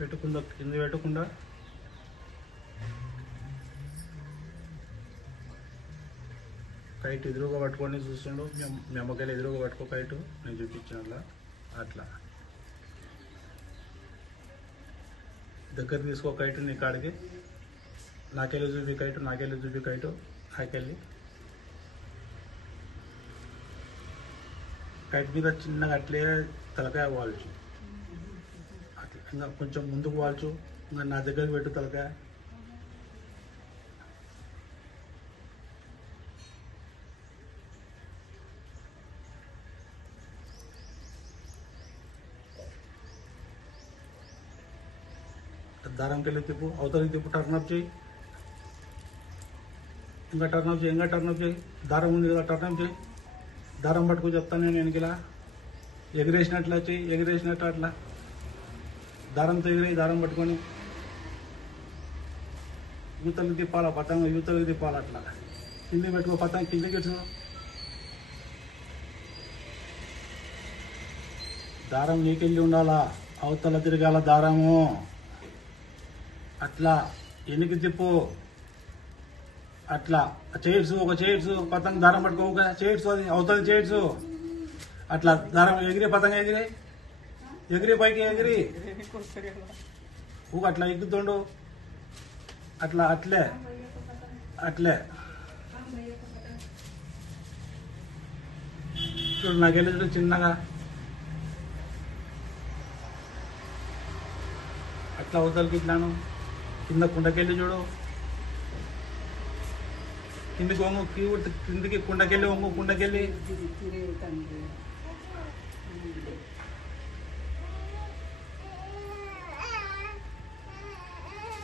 పెట్టుకుందా కింద పెట్టకుండా కైట్ ఎదురుగా పట్టుకొని చూస్తుండు మేము మీ అమ్మకాయలు ఎదురుగా పట్టుకో కైట్. నేను చూపించిన అట్లా. దగ్గర తీసుకో కైట్ నీ కాడికి. నాకెళ్ళి చూపి కైటు నాకెళ్ళి చూపి కైటు. నాకెళ్ళి కైట్ మీద చిన్నగా అట్లే తలకాయ వాల్చు. కొంచెం ముందుకు వాల్చు ఇంకా నా దగ్గరికి పెట్టు తలకాయ దారంకి వెళ్ళి తిప్పు అవతలికి తిప్పు టర్న్ అప్ చేయి ఇంకా టర్న్ అప్ చేయి ఇంకా టర్న్ అప్ చేయి దారం ఉంది కదా టర్న్ అప్ చేయి దారం పట్టుకు చెప్తాను నేను వెనకిలా ఎగిరేసినట్లా చెయ్యి ఎగిరేసినట్టు అట్లా దారంతో ఎగిరే దారం పట్టుకొని యూతలకు తిప్పాలా? పతంగ యూతలకు తిప్పాలి అట్లా? కింది పెట్టుకో పతంగ కిందికి పెట్టు దారం నీకెళ్ళి ఉండాలా? అవతల తిరగాల దారము. అట్లా ఎనికి తిప్పు? అట్లా. చైర్స్ ఒక చైర్స్ పతంగ దారం పట్టుకో ఒక చైర్స్ అది అవతల చేయొచ్చు అట్లా దారం ఎగిరే పతంగ ఎగిరే. ఎగిరి పైకి ఎగిరి. ఊ అట్లా ఎక్కుతుండు అట్లా అట్లే. అట్లే. చూడు నాకెళ్ళి చూడు చిన్నగా. అట్లా అవతలకి ఇట్లాను. కింద కుండకెళ్ళి చూడు. కిందికి వంగు కీ- కిందికి కుండకెళ్ళి వంగు కుండకెళ్ళి.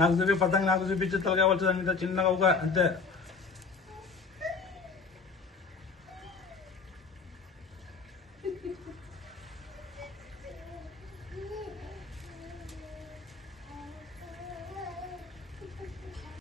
నాకు చూపి పతంగ నాకు చూపించి తలగా వాల్చు చిన్నగా ఒక అంతే.